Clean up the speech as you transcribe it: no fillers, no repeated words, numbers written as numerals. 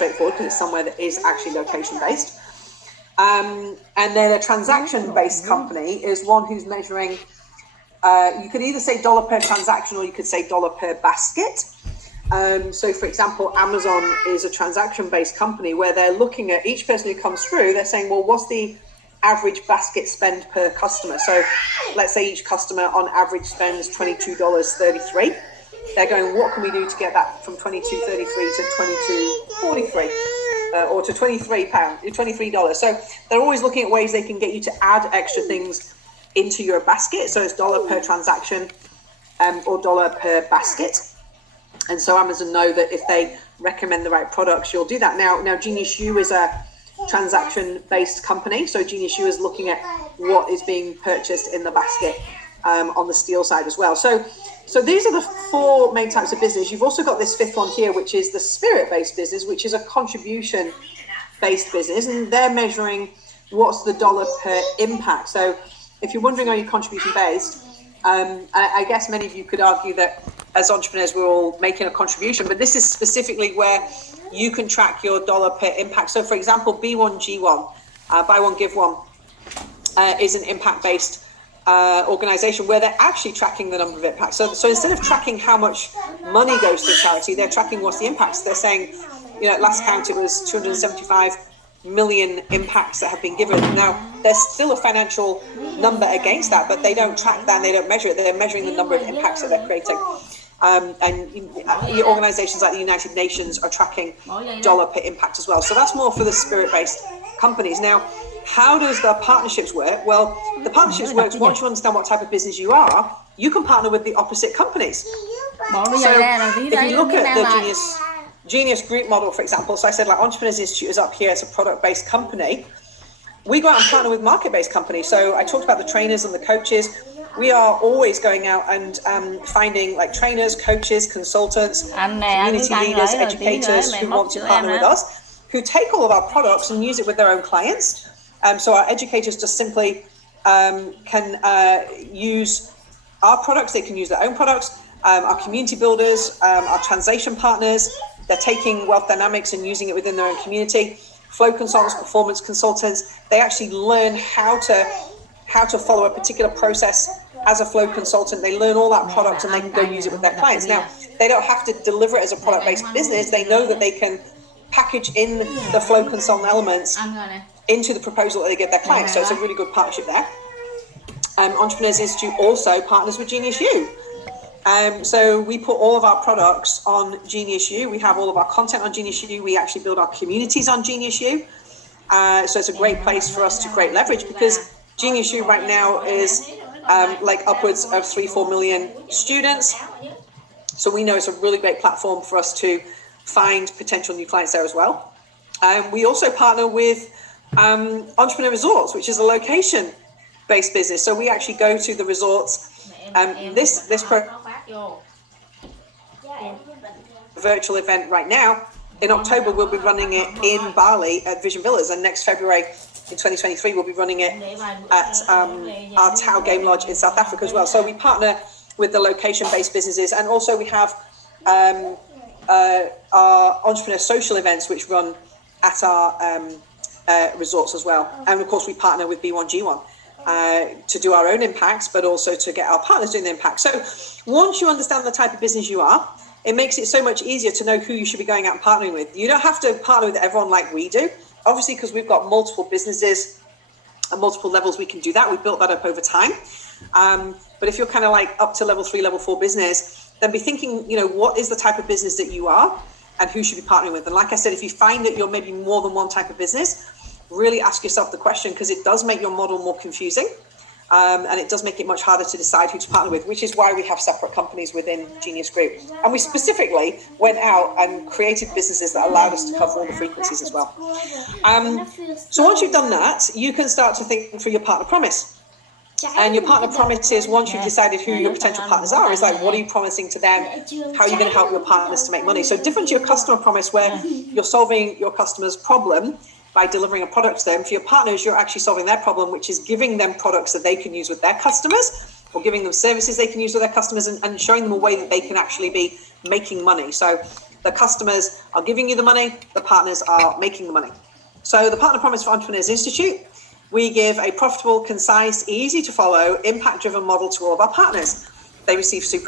straightforward because it's somewhere that is actually location-based. And then a transaction-based company is one who's measuring, you could either say dollar per transaction or you could say dollar per basket. So for example, Amazon is a transaction-based company where they're looking at each person who comes through, they're saying, well, what's the average basket spend per customer? So let's say each customer on average spends $22.33. They're going, what can we do to get that from $22.33 to $22.43 or to $23? So they're always looking at ways they can get you to add extra things into your basket. So it's dollar per transaction or dollar per basket. And so Amazon know that if they recommend the right products, you'll do that. Now Genius U is a transaction-based company. So Genius U is looking at what is being purchased in the basket on the Steal side as well. So these are the four main types of business. You've also got this fifth one here, which is the Spirit-based business, which is a contribution-based business. And they're measuring what's the dollar per impact. So if you're wondering, are you contribution-based? I guess many of you could argue that as entrepreneurs, we're all making a contribution, but this is specifically where you can track your dollar per impact. So for example, B1G1, Buy One, Give One, is an impact-based organization where they're actually tracking the number of impacts. So instead of tracking how much money goes to charity, they're tracking what's the impacts. They're saying, at last count, it was 275 million impacts that have been given. Now, there's still a financial number against that, but they don't track that and they don't measure it. They're measuring the number of impacts that they're creating. And organizations like the United Nations are tracking dollar per impact as well. So that's more for the Spirit-based companies. Now, how does the partnerships work? Well, the partnerships works once you understand what type of business you are, you can partner with the opposite companies. So if you look at the Genius Group model, for example, so I said like Entrepreneurs Institute is up here, it's a product-based company. We go out and partner with market-based companies. So I talked about the trainers and the coaches. We are always going out and finding like trainers, coaches, consultants, community leaders, educators who want to partner with us, who take all of our products and use it with their own clients. So our educators just simply can use our products, they can use their own products. Our community builders, our translation partners, they're taking Wealth Dynamics and using it within their own community. Flow consultants, performance consultants, they actually learn how to follow a particular process as a flow consultant. They learn all that product and they can go use it with their clients. Now, they don't have to deliver it as a product-based business. They know that they can package in the flow consultant elements into the proposal that they give their clients. So it's a really good partnership there. Entrepreneurs Institute also partners with Genius U. So we put all of our products on Genius U. We have all of our content on Genius U. We actually build our communities on Genius U. So it's a great place for us to create leverage because Genius U right now is like upwards of 3-4 million students. So we know it's a really great platform for us to find potential new clients there as well. We also partner with Entrepreneur Resorts, which is a location-based business. So we actually go to the resorts. This virtual event right now, in October, we'll be running it in Bali at Vision Villas, and next February in 2023, we'll be running it at our Tau Game Lodge in South Africa as well. So we partner with the location-based businesses, and also we have our entrepreneur social events, which run at our resorts as well. And of course, we partner with B1G1 to do our own impacts, but also to get our partners doing the impact. So once you understand the type of business you are, it makes it so much easier to know who you should be going out and partnering with. You don't have to partner with everyone like we do, obviously, because we've got multiple businesses at multiple levels. We can do that. We've built that up over time. But if you're kind of like up to level 3, level 4 business, then be thinking, what is the type of business that you are and who should be partnering with? And like I said, if you find that you're maybe more than one type of business, really ask yourself the question, because it does make your model more confusing. And it does make it much harder to decide who to partner with, which is why we have separate companies within Genius Group. And we specifically went out and created businesses that allowed us to cover all the frequencies as well. So once you've done that, you can start to think through your partner promise. And your partner promise is, once you've decided who your potential partners are, is like, what are you promising to them? How are you going to help your partners to make money? So different to your customer promise, where you're solving your customer's problem by delivering a product to them. For your partners, you're actually solving their problem, which is giving them products that they can use with their customers, or giving them services they can use with their customers, and showing them a way that they can actually be making money. So The customers are giving you the money, the partners are making the money. So the Partner Promise for Entrepreneurs Institute, we give a profitable, concise, easy to follow, impact-driven model to all of our partners. They receive super